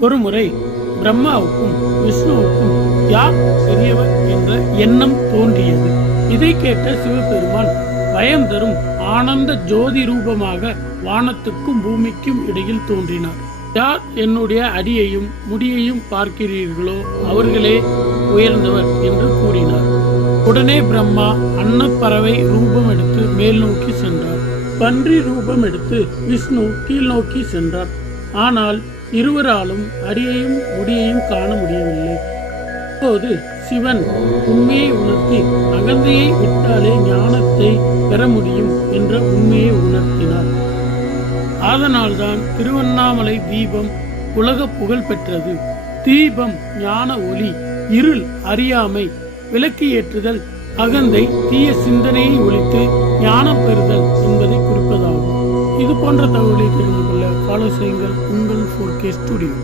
ஒருமுறை பிரம்மாவுக்கும் விஷ்ணுவுக்கும் யார் பெரியவர் என்ற எண்ணம் தோன்றியது. இதை கேட்ட சிவபெருமான் பயம் தரும் ஆனந்த ஜோதி ரூபமாக வானத்துக்கும் பூமிக்கும் இடையில் தோன்றினார். யார் என்னுடைய அடியையும் முடியையும் பார்க்கிறீர்களோ அவர்களே உயர்ந்தவர் என்று கூறினார். உடனே பிரம்மா அன்னப்பறவை ரூபம் எடுத்து மேல் நோக்கி சென்றார். பன்றி ரூபம் எடுத்து விஷ்ணு கீழ் நோக்கி சென்றார். ஆனால் இருவராலும் அடியையும் முடியையும் காண முடியவில்லை. அப்போது சிவன் உண்மையை உணர்த்தி அகந்தையை விட்டாலே ஞானத்தை பெற முடியும் என்ற உண்மையை உணர்த்தினார். அதனால்தான் திருவண்ணாமலை தீபம் உலக புகழ் பெற்றது. தீபம் ஞான ஒளி இருள் அறியாமை விளக்கு ஏற்றுதல் அகந்தை தீய சிந்தனையை ஒழித்து ஞானம் பெறுதல் போன்ற தகவலை தெரிந்து கொள்ள ஃபாலோ செய்யுங்கள். உங்கள் ஃபோர் கே ஸ்டுடியோ